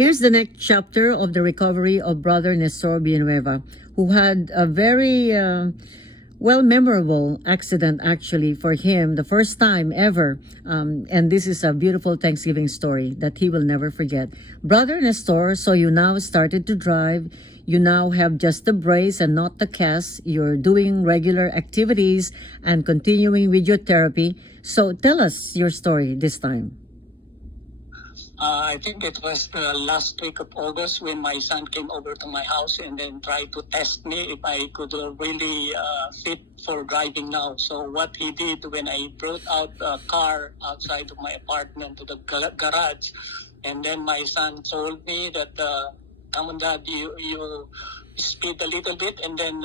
Here's the next chapter of the recovery of Brother Nestor Villanueva, who had a very memorable accident actually for him, the first time ever. And this is a beautiful Thanksgiving story that he will never forget. Brother Nestor, so you now started to drive. You now have just the brace and not the cast. You're doing regular activities and continuing with your therapy. So tell us your story this time. I think it was the last week of August when my son came over to my house and then tried to test me if I could really fit for driving now. So what he did when I brought out a car outside of my apartment to the garage, and then my son told me that, come on, Dad, you speed a little bit and then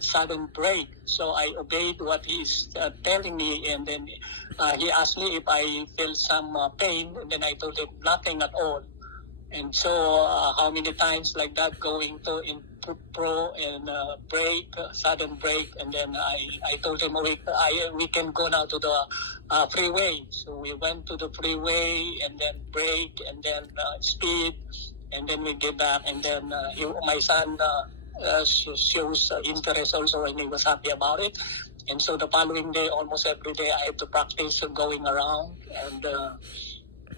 sudden brake. So I obeyed what he's telling me, and then he asked me if I feel some pain, and then I told him nothing at all. And so how many times like that going to input pro and brake, sudden brake, and then I told him we can go now to the freeway. So we went to the freeway and then brake and then speed, and then we get back, and then my son shows interest also, and he was happy about it. And so the following day, almost every day, I have to practice going around, and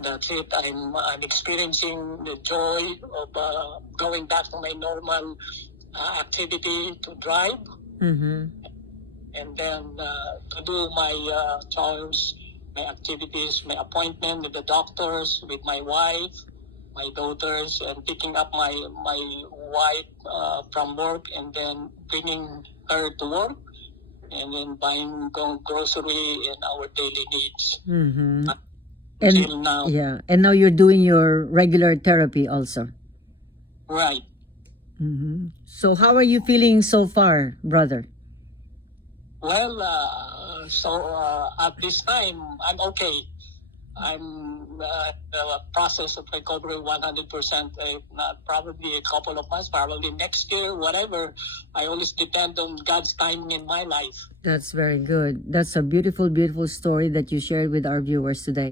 that's it. I'm experiencing the joy of going back to my normal activity to drive, and then to do my chores, my activities, my appointment with the doctors, with my wife, my daughters, and picking up my wife from work, and then bringing her to work, and then buying grocery and our daily needs. Until now. Yeah, and now you're doing your regular therapy also. Right. So how are you feeling so far, brother? Well, at this time, I'm okay. I'm the process of recovery 100%. Probably a couple of months, probably next year, whatever. I always depend on God's timing in my life. That's very good. That's a beautiful, beautiful story that you shared with our viewers today.